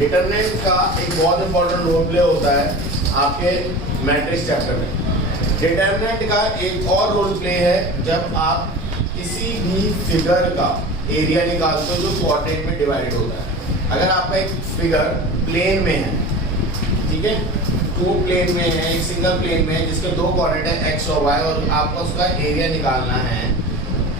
Determinant का एक बहुत इंपॉर्टेंट रोल प्ले होता है आपके मैट्रिक्स चैप्टर में। डिटरमिनेंट का एक और रोल प्ले है जब आप किसी भी फिगर का एरिया निकालते हो जो कोऑर्डिनेट में डिवाइड होता है। अगर आपका एक फिगर प्लेन में है, ठीक है, टू प्लेन में है, एक सिंगल प्लेन में है जिसके दो कोऑर्डिनेट है एक्स और वाई, और आपको उसका एरिया निकालना है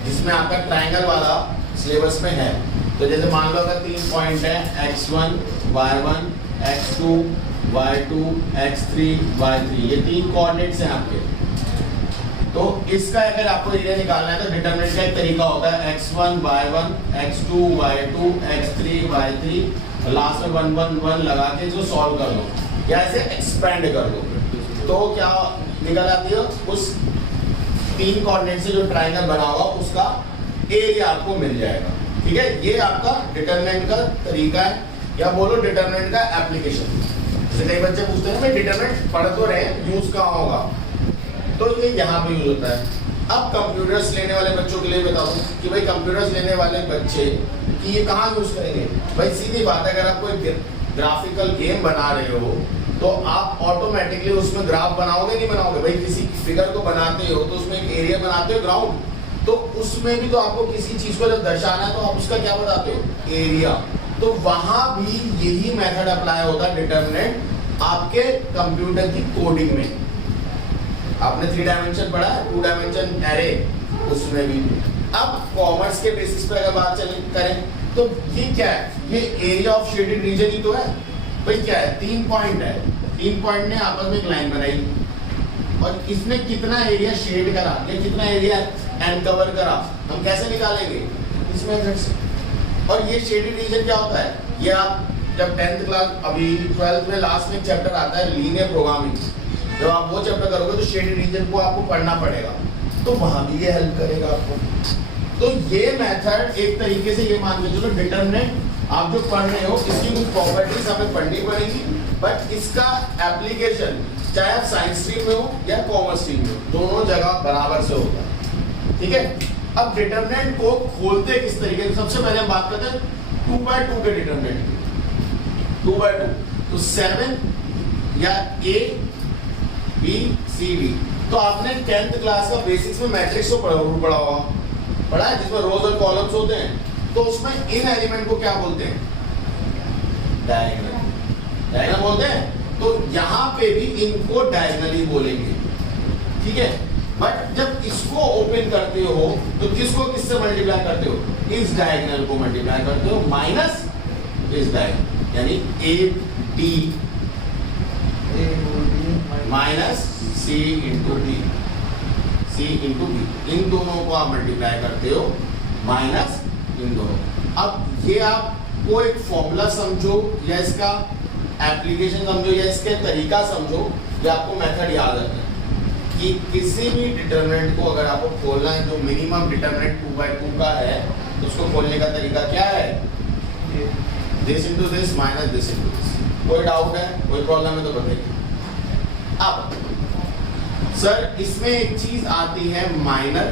जिसमें आपका ट्रायंगल वाला सिलेबस में है। तो जैसे मान लो अगर 3 पॉइंट है x1, y1, x2, y2, x3, y3, ये 3 कोऑर्डिनेट्स हैं आपके। तो इसका अगर आपको एरिया निकालना है तो डिटरमिनेंट का एक तरीका होता है x1, y1, x2, y2, x3, y3, last में 1 1 1 लगा के जो सॉल्व कर दो या इसे एक्सपेंड कर दो तो क्या निकल आती है, उस 3 कोऑर्डिनेट से जो ट्रायंगल बना होगा उसका एरिया आपको मिल जाएगा। ठीक है, ये आपका डिटरमिनेंट का तरीका है, या बोलो डिटरमिनेंट का एप्लीकेशन। जैसे कई बच्चे पूछते हैं भाई डिटरमिनेंट पढ़ तो रहे हैं, यूज कहाँ होगा, तो ये यहाँ पे यूज होता है। अब कंप्यूटर्स लेने वाले बच्चों के लिए बताऊं कि भाई कंप्यूटर्स लेने वाले बच्चे कि ये कहाँ यूज करेंगे। भाई सीधी बात है, अगर आप कोई ग्राफिकल गेम बना रहे हो तो आप ऑटोमेटिकली उसमें ग्राफ बनाओगे नहीं बनाओगे। भाई किसी फिगर को बनाते हो तो उसमें एक एरिया बनाते हो ग्राउंड, तो उसमें भी तो आपको किसी चीज को जब दर्शाना है तो आप उसका क्या बताते हो, एरिया। तो वहां भी यही मेथड अप्लाई होता है डिटरमिनेंट आपके कंप्यूटर की कोडिंग में। आपने 3 डायमेंशन पढ़ा है, 2 डायमेंशन एरे, उसमें भी। अब कॉमर्स के बेसिस पे अगर बात करें तो ये क्या है, ये एरिया ऑफ शेडेड रीजन ही तो है। भाई क्या है, 3 पॉइंट है, 3 पॉइंट ने आपस में एक लाइन बनाई और इसने कितना एरिया शेड करा या कितना एरिया अनकवर करा, हम कैसे निकालेंगे, इस मेथड से। और ये शेडेड रीजन क्या होता है, ये आप जब 10th क्लास, अभी 12th में लास्ट में एक चैप्टर आता है लीनियर प्रोग्रामिंग, जब आप वो चैप्टर करोगे तो शेडेड रीजन को आपको पढ़ना पड़ेगा, तो वहां भी ये हेल्प करेगा आपको। तो ये मेथड एक तरीके से ये मान के चलो डिटरमिनेंट आप जो पढ़ रहे हो इसकी कुछ प्रॉपर्टीज हमें पढ़नी पड़ेगी, बट इसका एप्लीकेशन चाहे आप साइंस स्ट्रीम में हो या कॉमर्स स्ट्रीम में हो, दोनों जगह बराबर से होता है। ठीक है, अब डिटरमिनेंट को खोलते किस तरीके से, सबसे पहले हम बात करते हैं 2x2 के डिटरमिनेंट की। 2x2 तो 7 या A B C D। तो आपने 10th क्लास का बेसिक्स में मैट्रिक्स को पढ़ा होगा, है जिसमें रोज और कॉलम्स होते हैं, तो उसमें इन एलिमेंट को क्या बोलते हैं, डायगोनल बोलते हैं। तो यहाँ पे भी इनको डायगोनली बोलेंगे, ठीक है। बट जब इसको ओपन करते हो तो किसको किससे मल्टीप्लाई करते हो, इस डायगोनल को मल्टीप्लाई करते हो माइनस इस डायगोनल, यानी AD minus C into D, C into B, इन दोनों को आप मल्टीप्लाई करते हो माइनस इन दोनों। अब ये आपको एक फॉर्मूला समझो या इसका एप्लीकेशन समझो या इसके तरीका समझो, या आपको मेथड याद रखना है कि किसी भी डिटरमिनेंट को अगर आपको खोलना है, जो मिनिमम डिटरमिनेंट 2x2 का है, तो उसको खोलने का तरीका क्या है, this into this minus this into this. कोई डाउट है, कोई प्रॉब्लम है तो बताइए। अब सर इसमें एक चीज आती है माइनर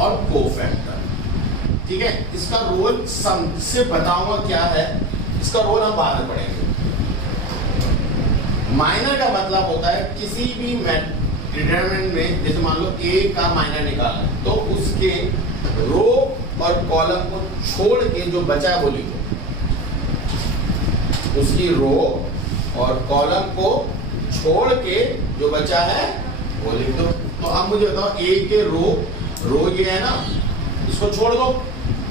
और कोफैक्टर, ठीक है। इसका रोल से बताऊंगा क्या है, इसका रोल हम बाद में पढ़ेंगे। माइनर का मतलब होता है किसी भी डिटरमिनेंट में, जैसे मान लो A का माइनर निकालना है तो उसके रो और कॉलम को छोड़ के जो बचा है वो लिखो, उसकी रो और कॉलम को छोड़ के जो बचा है वो लिख दो। तो अब मुझे बताओ A के रो ये है ना, इसको छोड़ दो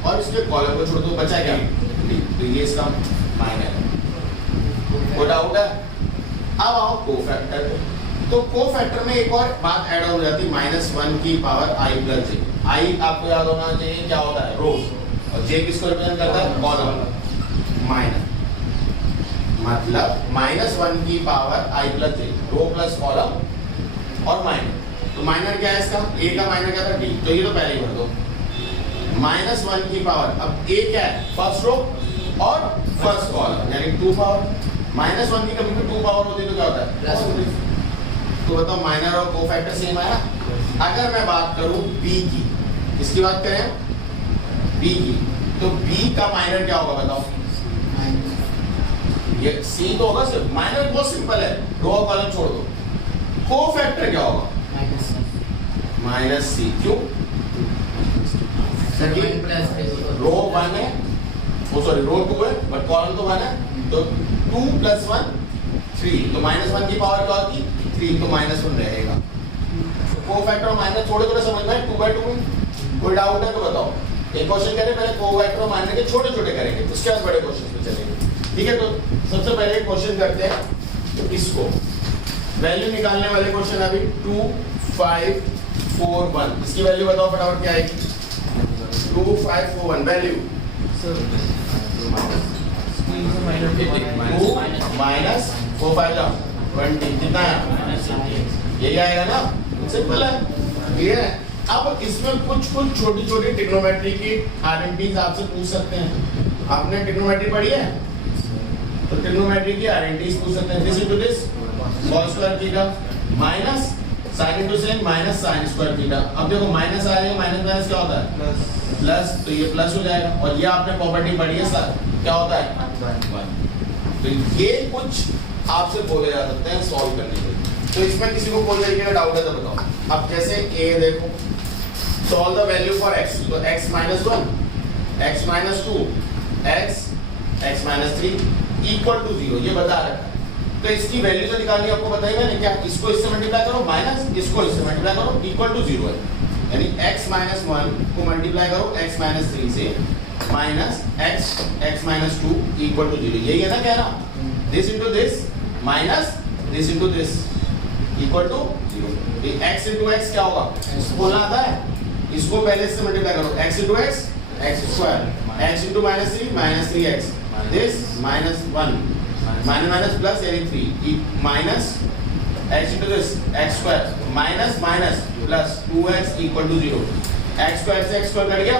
और इसके कॉलम को छोड़ दो, बचा क्या, तो ये इसका माइनर है। कोई डाउट है? अब आओ कोफैक्टर पे। तो कोफैक्टर में एक और बात ऐड हो जाती है, -1 की power i plus J. i आपको याद होना चाहिए क्या होता है, रो, और j किसको रिप्रेजेंट करता है, कॉलम। माइनर मतलब -1 की power i plus J, row plus column और माइनर। तो माइनर क्या है इसका, a का माइनर क्या था, d, तो ये तो पहले ही भर दो। -1 की पावर, अब a क्या है, फर्स्ट रो और फर्स्ट कॉलम, यानी 2 पावर। -1 की कभी भी 2 पावर होती है तो क्या होता है, प्लस। तो बताओ माइनर और कोफैक्टर सेम आया। अगर मैं बात करूं b की, किसकी बात करें, b की, तो b का माइनर क्या होगा बताओ, ये सी तो होगा सिर्फ, माइनस बहुत सिंपल है, रो और कॉलम छोड़ दो। कोफैक्टर क्या होगा? माइनस सी। क्यों? रो 1 है, वो सॉरी रो 2 है बट कॉलम तो 1 है, तो 2 + 1 3, तो -1 की पावर क्या होगी? 3, तो -1 रहेगा। कोफैक्टर और माइनस थोड़े थोड़े समझ में 2/2 में कोई डाउट है तो बताओ। एक क्वेश्चन करें पहले, कोफैक्टर और माइनस के छोटे छोटे करेंगे, उसके बाद बड़े क्वेश्चन पे चलेंगे, ठीक है। तो सबसे पहले एक क्वेश्चन करते हैं, तो इसको वैल्यू निकालने वाले क्वेश्चन अभी 2 5 4 1, इसकी वैल्यू बताओ फटाफट क्या आएगी? 2 5 4 1 वैल्यू 2 माइनस 4 5 20, कितना है? यही आएगा ना, सिंपल है ये है। अब इसमें कुछ छोटी छोटी ट्रिग्नोमेट्री की आइडेंटिटीज आपसे पूछ सकते हैं। आपने ट्रिग्नोमेट्री पढ़ी है तो ट्रिग्नोमेट्री की आइडेंटिटीज पूछ सकते हैं। This into this cos square theta minus sin into sin minus sin square theta. अब देखो माइनस आ जाएगा, माइनस माइनस क्या होता है? प्लस, तो ये प्लस हो जाएगा। और ये आपने प्रॉपर्टी पढ़ी है सर, क्या होता है? 1। तो ये कुछ आपसे बोले जा सकते हैं सॉल्व करने के लिए। तो इसमें किसी को कोई तरीके का डाउट है तो बताओ। अब जैसे a देखो, solve the value for x, तो x - 1 x - 2 x - 3 = 0, ये बता रखा है। तो इसकी वैल्यू तो निकालनी आपको बताइएगा ना, क्या? इसको इससे मल्टीप्लाई करो माइनस इसको इससे मल्टीप्लाई करो = 0 है, यानी x - 1 को मल्टीप्लाई करो x - 3 से माइनस x - 2 = 0, यही है ना कहना? This into this minus this into this = 0। ये x इनटू x क्या होगा? इसको बोलना आता है, इसको पहले से मल्टीप्लाई करो x into x x² x into -3 3x, this -1 minus plus यानी 3 minus x into this x² minus minus plus 2x = 0। x² से x² कट गया,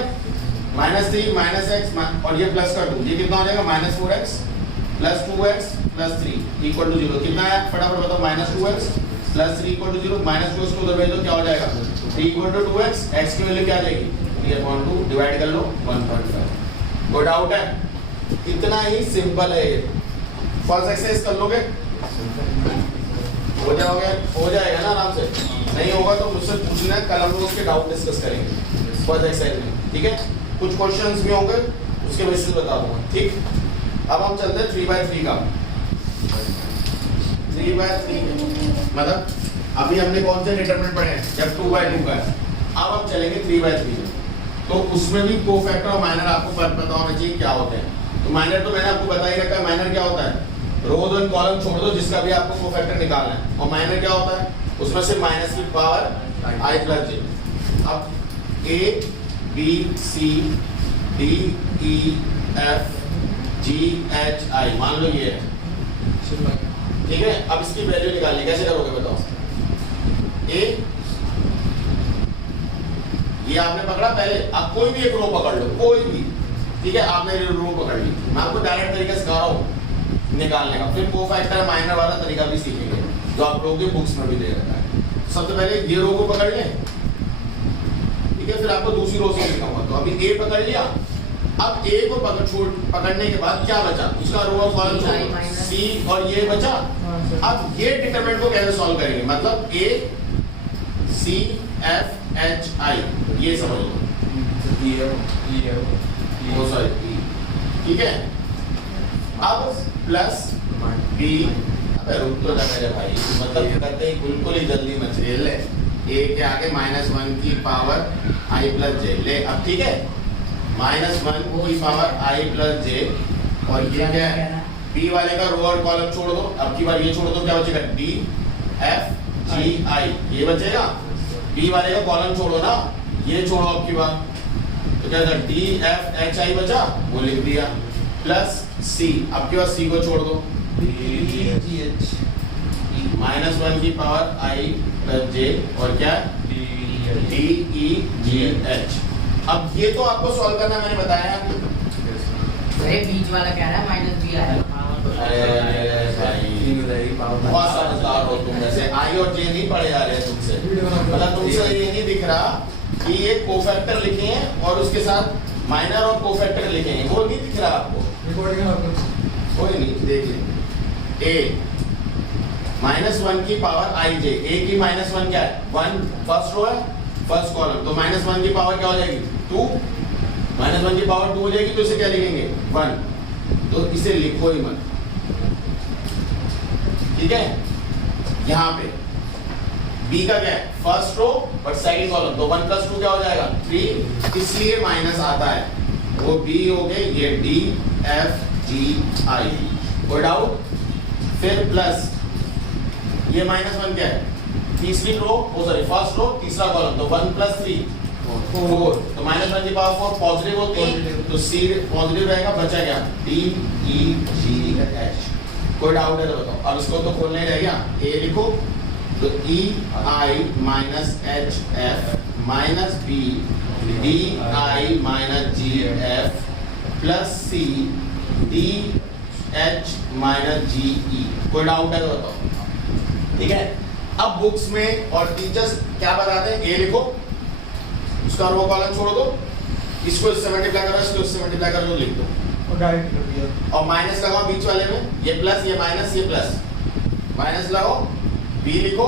-3 -x और ये प्लस का 2, ये कितना हो जाएगा? -4x plus 2x plus 3 = 0। कितना है फटाफट बताओ? -2x प्लस 3 = 0, -2 इसको उधर भेज दो, क्या हो जाएगा? 3 = 2x, x की वैल्यू क्या आ जाएगी? 3/2 डिवाइड कर लो 1.5। कोई डाउट है? इतना ही सिंपल है ये। फर्स्ट एक्सरसाइज कर लोगे? हो जाएगा ना आराम से। नहीं होगा तो मुझसे पूछना, कल हम लोग उसके डाउट डिस्कस करेंगे फर्स्ट एक्सरसाइज में, ठीक है। कुछ क्वेश्चंस भी होंगे उसके बेसिस बता दूंगा, ठीक। अब हम चलते हैं 3/3 का। 3/3 मतलब अभी हमने कौन से डिटरमिनेंट पढ़े हैं? जब 2/2 का है। अब हम चलेंगे 3/3 में, तो उसमें भी कोफैक्टर और माइनर आपको पता होना चाहिए क्या होते हैं। तो माइनर तो मैंने आपको बता ही रखा है, माइनर क्या होता है? रोज और कॉलम छोड़ दो जिसका भी आपको कोफैक्टर निकालना है। और माइनर क्या होता है? उसमें से माइनस की पावर i + j। अब a b c d e f g h i मान लो ये है, ठीक है। अब इसकी वैल्यू निकालनी कैसे करोगे बताओ? a ये आपने पकड़ा पहले, अब कोई भी एक रो पकड़ लो, कोई भी, ठीक है। आपने रो पकड़ ली, मैं आपको डायरेक्ट तरीके से सिखा रहा हूँ निकालने का। फिर कोफैक्टर माइनर वाला तरीका भी सीखेंगे जो आप लोगों के बुक्स में भी दे रखा है। सबसे पहले ये रो को पकड़ लें, ठीक है, फिर आपको दूसरी रो से दिखाऊंगा। तो अभी ए पकड़ लिया, अब ए को पकड़ने के बाद क्या बचा? उसका रो और कॉलम छोड़, सी और ये बचा। अब ये डिटरमिनेंट को कैसे सॉल्व करेंगे? मतलब ए सी एफ एच आई, ये समझ लो, ठीक है। अब प्लस बी, अबे रुक तो जा मेरे भाई, मतलब करते ही बिल्कुल ही जल्दी मत ले। ए के आगे -1 की पावर i + j ले। अब ठीक है, -1 की पावर i + j, और ये क्या है? b वाले का रो और कॉलम छोड़ दो। अब की बार ये छोड़ दो, क्या बचेगा? d f g i, ये बचेगा। b वाले का कॉलम छोड़ो ना, ये छोड़ो अब की बार, तो क्या था? d f h i बचा, वो लिख दिया, प्लस c। अब की बार c को छोड़ दो, -1 की पावर i + j और क्या? d e g h। अब ये तो आपको सॉल्व करना मैंने बताया। अरे बीच वाला कह रहा है -b आएगा। अरे भाई बहुत समझदार हो तुम, वैसे i और j नहीं पढ़े जा रहे हैं तुमसे, मतलब तुमसे ये नहीं दिख रहा कि ये कोफैक्टर लिखे हैं और उसके साथ माइनर और कोफैक्टर लिखे हैं, वो नहीं दिख रहा आपको। कोई नहीं, देख लेंगे। ए -1 की पावर आई जे, ए की -1 क्या है 1, फर्स्ट रो है फर्स्ट कॉलम, तो -1 की पावर क्या हो जाएगी 2, -1 की पावर 2 हो जाएगी, तो इसे क्या लिखेंगे 1, तो इसे लिखो ही मत, ठीक है। यहाँ पे बी का क्या है first row but second column, तो 1 + 2 क्या हो जाएगा 3, इसलिए माइनस आता है, वो बी हो गए, ये डी एफ जी आई, कोई डाउट। फिर प्लस ये -1 क्या है तीसरी रो, ओ सॉरी फर्स्ट रो तीसरा कॉलम, तो 1 + 3 4, तो -1 की पावर 4 पॉजिटिव होती है, तो सी पॉजिटिव रहेगा, बचा क्या डी ई जी एच, कोई डाउट है तो बताओ। अब इसको तो खोलना ही रह गया, ए लिखो, तो E I minus H F minus B D I minus G F plus C D H minus G E, कोई डाउट है तो बताओ, ठीक है। अब बुक्स में और टीचर्स क्या बताते हैं, ए लिखो, उसका रो कॉलम छोड़ दो, इसको इससे मल्टीप्लाई करो, इसको इससे मल्टीप्लाई करो, लिख दो और माइनस लगाओ बीच वाले में, ये प्लस ये माइनस ये प्लस, माइनस लगाओ, बी लिखो,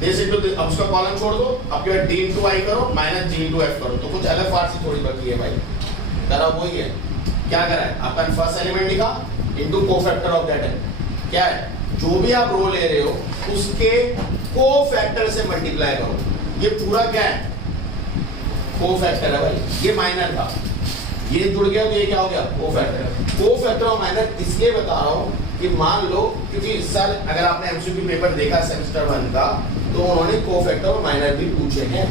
दिस इनटू, अब उसका कॉलम छोड़ दो, अब क्या डी इनटू आई करो माइनस जी इनटू एफ करो, तो कुछ अलग फारसी थोड़ी बची है भाई, करा वही है, क्या करा है अपन फर्स्ट एलिमेंट लिखा इनटू कोफैक्टर ऑफ दैट है, क्या है जो भी आप रो ले रहे हो उसके कोफैक्टर से मल्टीप्लाई करो, ये पूरा क्या है कोफैक्टर है भाई, ये माइनर था, ये जुड़ गया तो ये क्या हो गया कोफैक्टर और माइनर, इसलिए बता रहा हूँ कि मान लो, क्योंकि सर अगर आपने एमसीक्यू पेपर देखा सेमेस्टर 1 का, तो उन्होंने कोफैक्टर और माइनर भी पूछे हैं,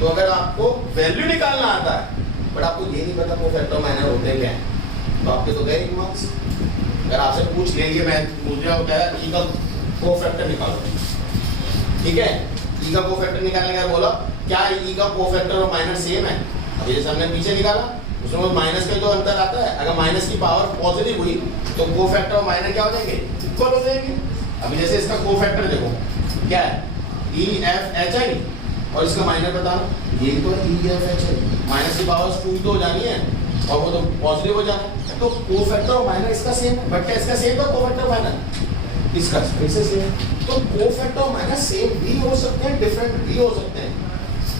तो अगर आपको वैल्यू निकालना आता है बट आपको ये नहीं पता कोफैक्टर और माइनर होते क्या है, तो आपके तो गए मार्क्स। अगर आपसे पूछ लेंगे, मैं मुझे होता है ई का कोफैक्टर निकालो, ठीक है, ई का कोफैक्टर निकालने का बोला, क्या ई का कोफैक्टर और माइनर सेम है, अभी जैसे हमने पीछे निकाला उसमें माइनस का जो अंतर आता है, अगर माइनस की पावर पॉजिटिव हुई तो कोफैक्टर और माइनर क्या हो जाएंगे इक्वल हो जाएंगे। अभी जैसे इसका कोफैक्टर देखो क्या है ई एफ एच आई और इसका माइनर बताना, ये तो E F H I, minus की पावर 2 तो हो जानी है और वो तो पॉजिटिव हो जाना है, तो कोफैक्टर और माइनर इसका सेम है, बट क्या इसका सेम था कोफैक्टर माइनर इसका इससे सेम, तो कोफैक्टर और माइनर सेम भी हो सकते हैं डिफरेंट भी हो सकते हैं,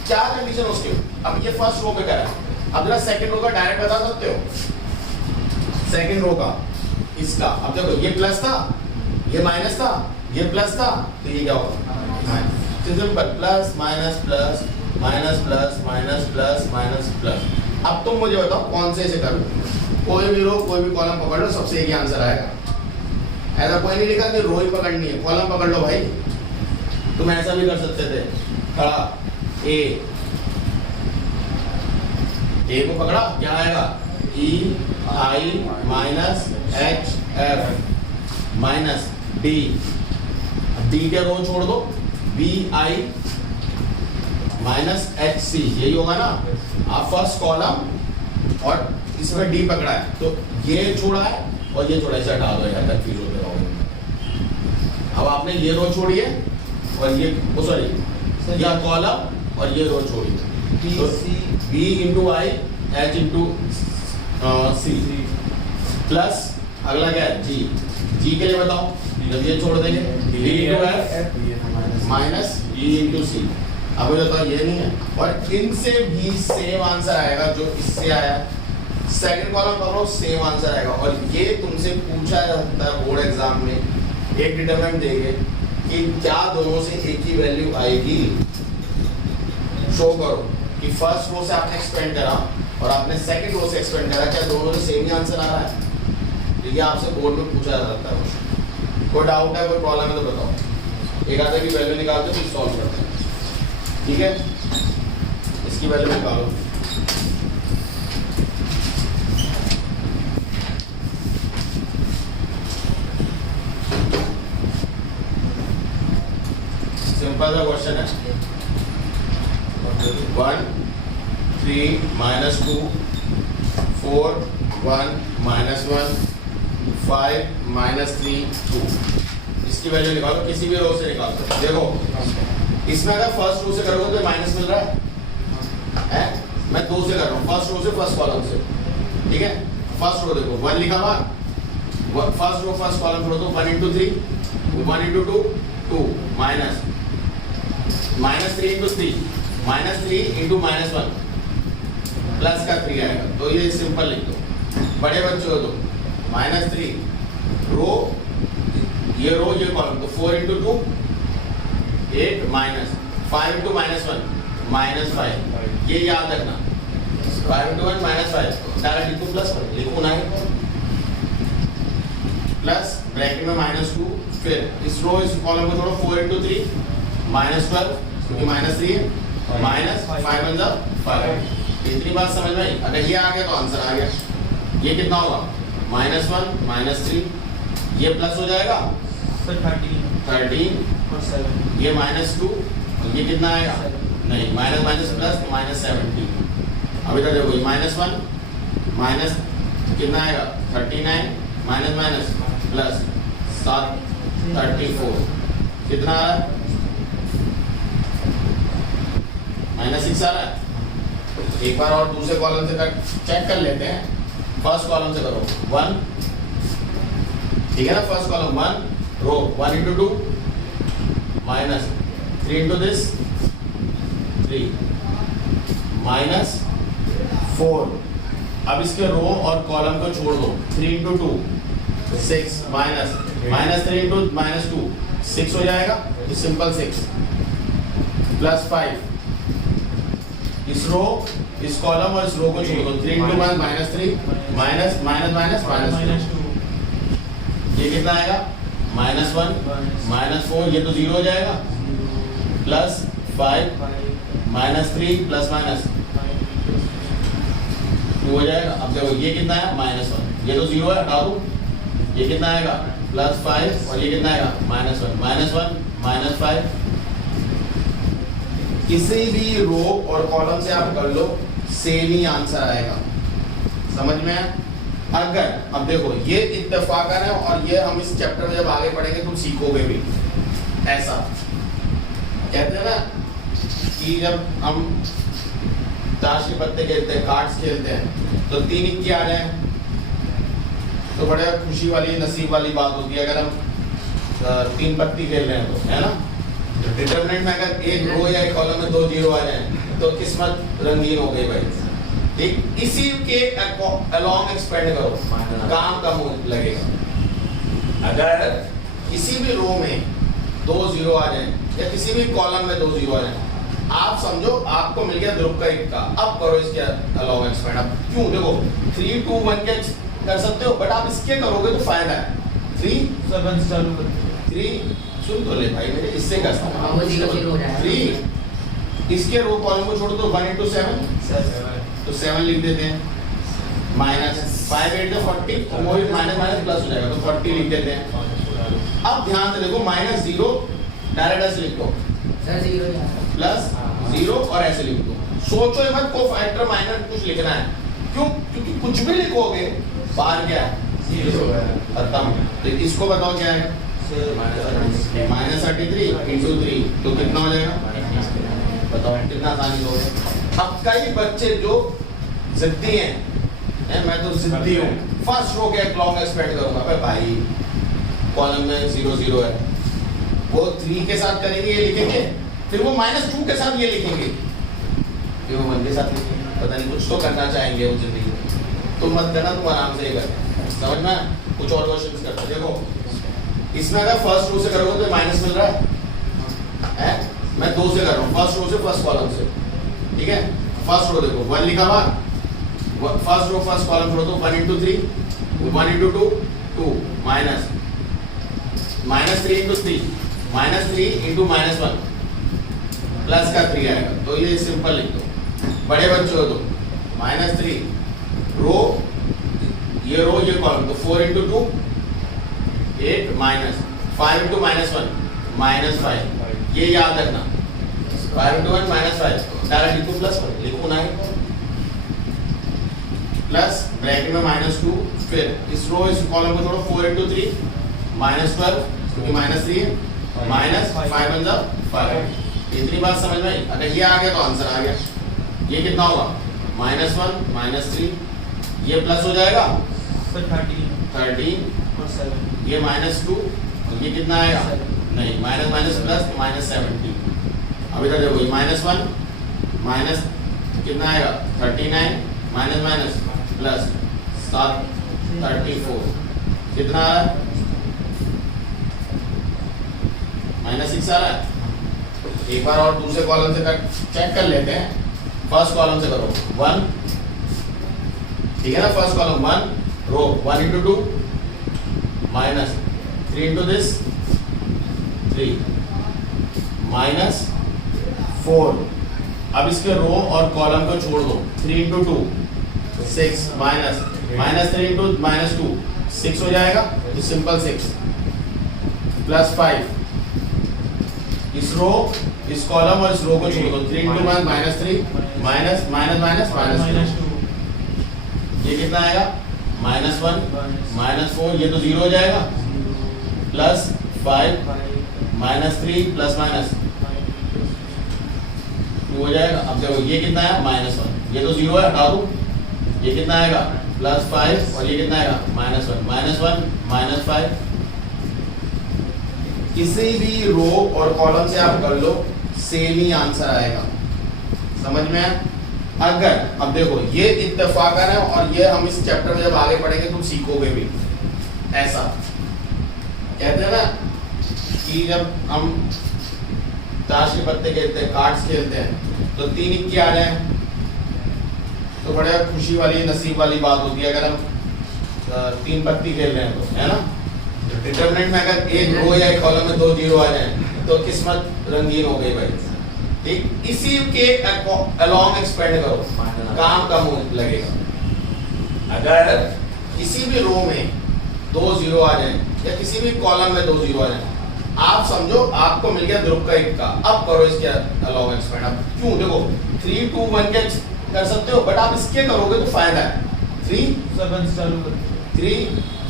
क्या कंडीशन उसके। अब ये फर्स्ट रो पे कह रहा है, अब जरा सेकंड रो का डायरेक्ट बता सकते हो, सेकंड रो का इसका, अब देखो ये प्लस था ये माइनस था ये प्लस था, तो ये क्या होगा simple plus minus plus minus plus minus plus minus plus. अब तुम मुझे बताओ कौन से इसे करूं, कोई भी रो कोई भी कॉलम पकड़ लो, सबसे एक ही आंसर आएगा, ऐसा कोई नहीं लिखा कि रो ही पकड़नी है, कॉलम पकड़ लो भाई, तुम ऐसा भी कर सकते थे, खड़ा ए को पकड़ा क्या आएगा E I minus H F minus D, D के रो छोड़ दो, B I minus H C, यही होगा ना। आप फर्स्ट कॉलम और इसमें डी पकड़ा है तो ये छोड़ा है और ये छोड़ा, इसे हटा दो, यहाँ तक फील होते रहोगे। अब आपने ये रो छोड़ी है और ये सॉरी या कॉलम और ये रो छोड़ी, तो B into I H into C plus अगला क्या है जी के लिए बताओ, जब ये छोड़ देंगे D into F minus E into C, अब बताओ ये नहीं है, और इनसे भी सेम आंसर आएगा जो इससे आया, सेकंड कॉलम पकड़ो सेम आंसर आएगा। और ये तुमसे पूछा जाता है बोर्ड एग्जाम में, एक डिटरमिनेंट देंगे कि क्या दोनों से एक ही वैल्यू आएगी, शो करो कि फर्स्ट रो से आपने एक्सपेंड करा और आपने सेकंड रो से एक्सपेंड करा, क्या दोनों से सेम ही आंसर आ रहा है, तो ये आपसे बोर्ड में पूछा जा सकता है। कोई डाउट है कोई प्रॉब्लम है तो बताओ, एक आधा की वैल्यू निकालते फिर सॉल्व करते हैं, ठीक है, इसकी वैल्यू निकालो, सिंपल सा क्वेश्चन है, 1 3 माइनस 2 4 1 माइनस 1 5 माइनस 3 2, इसकी वैल्यू निकालो, किसी भी रो से निकाल दो। देखो इसमें अगर फर्स्ट रो से करोगे तो माइनस मिल रहा है, मैं 2 से कर रहा हूँ, फर्स्ट रो से फर्स्ट कॉलम से, ठीक है। फर्स्ट रो देखो 1 लिखा हुआ फर्स्ट रो फर्स्ट कॉलम छोड़ दो 1 into 3 1 into 2 2 minus 3 into 3 -3 into -1 plus का 3 आएगा तो ये सिंपल लिख दो। बड़े बच्चों हो तो -3 रो ये कॉलम तो 4 into 2 8 माइनस 5 into -1 -5 ये याद रखना 5 into 1 -5 डायरेक्ट लिखो प्लस लिखो ना प्लस ब्रैकेट में -2 फिर इस रो इस कॉलम को छोड़ो 4 into 3 -12 क्योंकि -3 है -5 बन जाओ 5 इतनी बात समझ में आई। अगर ये आ गया तो आंसर आ गया। ये कितना होगा -1 -3 ये प्लस हो जाएगा 13 और 7 ये -2 ये कितना आएगा नहीं माइनस प्लस -17 अभी तक देखो -1 माइनस कितना आएगा 39 माइनस प्लस 34 कितना आ रहा है -6 आ रहा है। एक बार और दूसरे कॉलम से चेक कर लेते हैं। फर्स्ट कॉलम से करो 1 ठीक है ना first column 1 row 1 into 2 minus 3 into this 3 -4 अब इसके रो और कॉलम को छोड़ दो 3 into 2 6 -3 into -2 6 हो जाएगा सिंपल 6 प्लस 5 इस रो इस कॉलम और इस रो को छोड़ दो 3 into -3 माइनस 2 ये कितना आएगा -1 -4 ये तो 0 हो जाएगा प्लस 5 -3 प्लस माइनस 2 हो जाएगा। अब देखो ये कितना है -1 ये तो 0 है हटा दो ये कितना आएगा +5 और ये कितना आएगा -1 -5 किसी भी रो और कॉलम से आप कर लो सेम ही आंसर आएगा समझ में आया। अगर अब देखो ये इत्तेफाकन है और ये हम इस चैप्टर में जब आगे पढ़ेंगे तुम सीखोगे भी ऐसा कहते हैं ना कि जब हम ताश के पत्ते खेलते हैं कार्ड्स खेलते हैं तो 3 इक्के आ जाए तो बड़े खुशी वाली नसीब वाली बात होती है। अगर हम 3 पत्ती खेल रहे हैं तो है ना डिटरमिनेंट में अगर एक रो या एक कॉलम में 2 0 आ जाए तो किस्मत रंगीन हो गई भाई। ठीक इसी के अलोंग एक्सपेंड करो काम कम लगेगा। अगर किसी भी रो में 2 0 आ जाए या किसी भी कॉलम में 2 0 आ जाए आप समझो आपको मिल गया ध्रुव का इक्का। अब करो इसके अलोंग एक्सपेंड। अब क्यों देखो 3 2 1 के कर सकते हो बट आप इसके करोगे तो फायदा है 3 7 चालू कर 3 सुन तो ले भाई मेरे इससे कर सकता वो 0 हो जाएगा 3 इसके रो कॉलम को छोड़ दो 1 into 7 तो 7 लिख देते हैं -5 8 तो 40 तो वो भी माइनस प्लस हो जाएगा तो 40 लिख देते हैं। अब ध्यान से देखो -0 डायरेक्ट ऐसे लिख दो सर 0 प्लस 0 और ऐसे लिख दो। सोचो मत को फैक्टर माइनस कुछ लिखना है क्यों क्योंकि कुछ भी लिखोगे बाहर क्या है 0 खत्म। तो इसको बताओ क्या है -33 into 3 तो कितना हो जाएगा बताओ कितना आसानी हो गया। अब कई बच्चे जो जिद्दी हैं मैं तो जिद्दी हूँ फर्स्ट रो के लॉन्ग एक्सपेंड करूंगा अबे भाई कॉलम में 0 0 है वो 3 के साथ करेंगे ये लिखेंगे फिर वो -2 के साथ ये लिखेंगे फिर वो 1 के साथ लिखेंगे पता नहीं कुछ तो करना चाहेंगे वो जिंदगी में। तुम मत करना तुम आराम से ही कर समझ में कुछ और क्वेश्चंस करते देखो इसमें अगर फर्स्ट रो से करोगे तो माइनस मिल रहा है मैं 2 से कर रहा हूँ फर्स्ट रो से फर्स्ट कॉलम से ठीक है। फर्स्ट रो देखो 1 लिखा हुआ फर्स्ट रो फर्स्ट कॉलम छोड़ दो 1 into 3 1 into 2 2 minus 3 into 3 -3 into -1 plus का 3 आएगा तो ये सिंपल लिख दो। बड़े बच्चों हो तो -3 रो ये कॉलम तो 4 into 2 8 माइनस 5 into -1 -5 ये याद रखना 5 into 1 -5 डायरेक्ट लिखो प्लस लिखो ना प्लस ब्रैकेट में -2 फिर इस रो इस कॉलम को छोड़ो 4 into 3 -12 क्योंकि -3 है -5 बन जाओ 5 इतनी बात समझ में आई। अगर ये आ गया तो आंसर आ गया। ये कितना होगा -1 -3 ये प्लस हो जाएगा 13 और 7 ये -2 और ये कितना आएगा? नहीं, माइनस माइनस प्लस -70। अब इधर देखो ये -1 माइनस कितना आएगा? 39 माइनस माइनस प्लस 34 कितना आ रहा है? -6 आ रहा है। एक बार और दूसरे कॉलम से चेक कर लेते हैं। फर्स्ट कॉलम से करो 1, ठीक है ना? First column 1 row 1 into 2 minus 3 into this 3 minus 4। अब इसके रो और कॉलम को छोड़ दो। 3 into 2 6 माइनस -3 into -2 6 हो जाएगा। तो सिंपल 6 प्लस 5 इस रो इस कॉलम और इस रो को छोड़ दो। 3 into -3 minus minus minus minus 2 ये कितना आएगा? -1 -4 ये तो 0 हो जाएगा प्लस 5 -3 प्लस माइनस 2 हो जाएगा। अब देखो ये कितना है? -1 ये तो 0 है, हटा दो। ये कितना आएगा? +5 और ये कितना आएगा? -1 -5। किसी भी रो और कॉलम से आप कर लो सेम ही आंसर आएगा। समझ में आया? अगर अब देखो ये इत्तेफाकन है और ये हम इस चैप्टर में जब आगे पढ़ेंगे तुम सीखोगे भी। ऐसा कहते हैं ना कि जब हम ताश के पत्ते खेलते हैं, कार्ड्स खेलते हैं, तो 3 इक्के आ जाए तो बड़े खुशी वाली नसीब वाली बात होती है। अगर हम 3 पत्ती खेल रहे हैं तो, है ना? डिटरमिनेंट में अगर एक रो या एक कॉलम में 2 0 आ जाए तो किस्मत रंगीन हो गई भाई। ठीक, इसी के अलोंग एक्सपेंड करो, काम कम लगेगा। अगर किसी भी रो में 2 0 आ जाए या किसी भी कॉलम में 2 0 आ जाए, आप समझो आपको मिल गया ध्रुव का इक्का। अब करो इसके अलोंग एक्सपेंड। अब क्यों? देखो 3 2 1 के कर सकते हो, बट आप इसके करोगे तो फायदा है। 3 7 चालू कर 3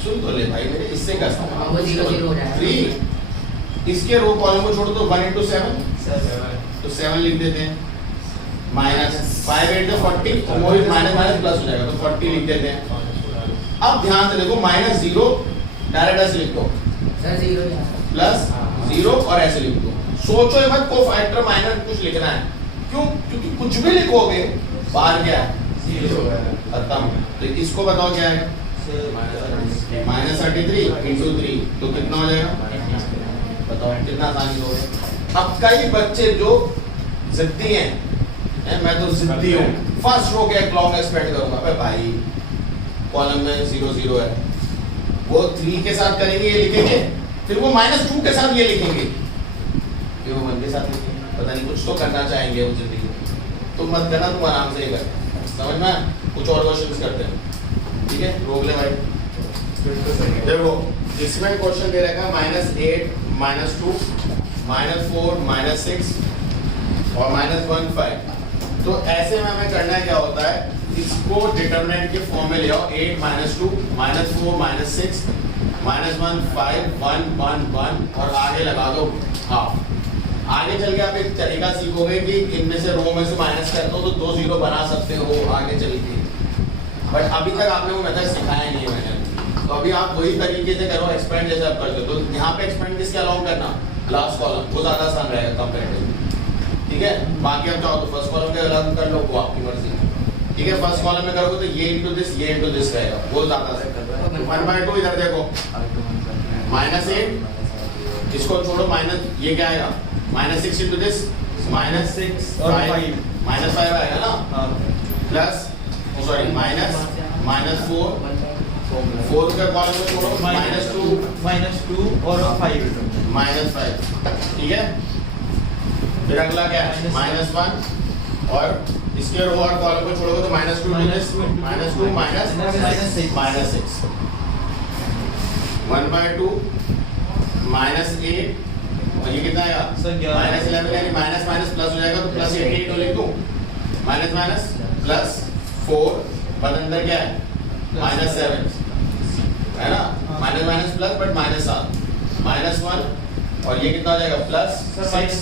सुन तो ले भाई मेरे, इससे करता हूं। वो 0 0 हो जाएगा। 3 इसके रो कॉलम को छोड़ दो 1 into 7 तो 7 लिख देते हैं। -5 8 40 तो वो माइनस माइनस प्लस हो जाएगा तो 40 लिख देते हैं। अब ध्यान से देखो -0 डायरेक्ट ऐसे लिख दो सर 0 ही आता प्लस 0 और ऐसे लिख दो। सोचो मत कोफैक्टर माइनस कुछ लिखना है। क्यों? क्योंकि कुछ भी लिखोगे बाहर क्या है? 0 खत्म। तो इसको बताओ क्या है? -33 into 3 तो कितना हो जाएगा? बताओ कितना आसानी हो गया। अब कई बच्चे जो जिद्दी हैं, मैं तो जिद्दी हूँ, फर्स्ट रो के लॉन्ग एक्सपेंड करूंगा। अबे भाई कॉलम में 0 0 है, वो 3 के साथ करेंगे ये लिखेंगे, फिर वो -2 के साथ ये लिखेंगे, फिर वो 1 के साथ लिखेंगे। पता नहीं कुछ तो करना चाहेंगे वो जिंदगी में। तुम मत करना, तुम आराम से ही कर। समझ में? कुछ और क्वेश्चंस करते हैं, ठीक है? रोक ले भाई। देखो इसमें क्वेश्चन दे रखा है -8 -2 -4 -6 और -1 5। तो ऐसे में हमें करना क्या होता है? इसको डिटरमिनेंट के फॉर्म में ले आओ। 8 -2 -4 -6 -1 5 1 1 1 और आगे लगा दो हाफ। आगे चल के आप एक तरीका सीखोगे कि इनमें से रो में से माइनस कर दो तो 2 0 बना सकते हो आगे चल के। बट अभी तक आपने वो मेथड सिखाया नहीं है मैंने। तो अभी आप वही तरीके से करो, एक्सपेंड जैसे आप करते हो। तो यहाँ पे एक्सपेंड किसके अलाउंग करना? लास्ट कॉलम, वो ज़्यादा आसान रहेगा कंपेरेटिवली। ठीक है? बाकी आप चाहो तो फर्स्ट कॉलम के अलग कर लो, वो आपकी मर्जी है। ठीक है? फर्स्ट कॉलम में करोगे तो ये इंटू दिस रहेगा, वो ज़्यादा से 1/2 इधर देखो -8 इसको छोड़ो, माइनस ये क्या आएगा? -6 इंटू दिस -6 और 5 आएगा ना, प्लस सॉरी -4 4 का कॉलम में छोड़ो -2 और 5 -5। ठीक है? फिर अगला क्या है? -1 और इसके रो और कॉलम को छोड़ोगे तो -2 -2 -6 1/2 -8 और ये कितना आएगा? -11 यानी माइनस प्लस हो जाएगा तो +8 लिख दूं। माइनस प्लस 4 पर अंदर क्या है? -7 है ना? माइनस प्लस बट -7 -1 और ये कितना हो जाएगा? +6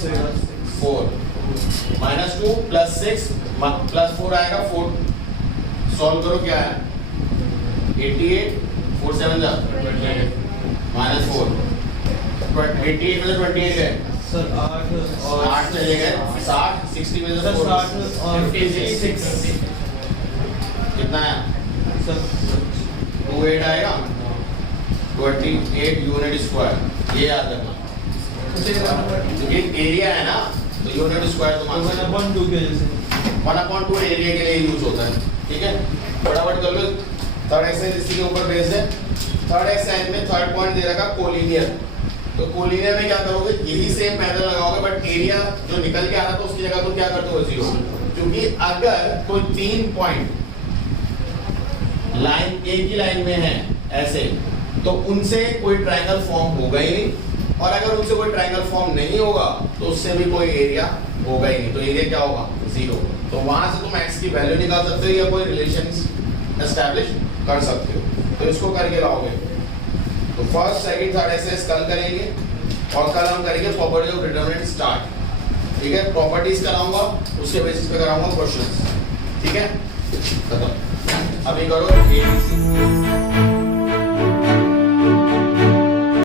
4 -2 +6 +4 आएगा। 4 सॉल्व करो क्या है? 88 4 7 जा माइनस 4 88 में से 28 गए सर 8 और 8 चले गए 60 60 में से सर 4 60 और 56 कितना है सर 28 आएगा 28 यूनिट स्क्वायर ये याद रखना क्योंकि एरिया है ना तो यूनिट स्क्वायर तो मान सकते 1/2 के जैसे 1/2 एरिया के लिए यूज होता है ठीक है फटाफट कर लो थर्ड एक्सरसाइज इसी के ऊपर बेस्ड है थर्ड एक्सरसाइज में थर्ड पॉइंट दे रखा कोलिनियर तो कोलिनियर में क्या करोगे यही सेम पैटर्न लगाओगे बट एरिया जो निकल के आ रहा था उसकी जगह तुम क्या करते हो 0 क्योंकि अगर कोई 3 पॉइंट लाइन एक ही लाइन में है ऐसे तो उनसे कोई ट्रायंगल फॉर्म होगा ही नहीं और अगर उनसे कोई ट्रायंगल फॉर्म नहीं होगा तो उससे भी कोई एरिया होगा ही नहीं तो एरिया क्या होगा 0 तो वहां से तुम x की वैल्यू निकाल सकते हो या कोई रिलेशन एस्टैब्लिश कर सकते हो तो इसको करके लाओगे तो फर्स्ट सेकंड थर्ड एक्सरसाइज कल करेंगे और कल हम करेंगे प्रॉपर्टी ऑफ डिटरमिनेंट स्टार्ट ठीक है प्रॉपर्टीज कराऊंगा उसके बेसिस पे कराऊंगा क्वेश्चंस ठीक है खत्म अभी करो ABC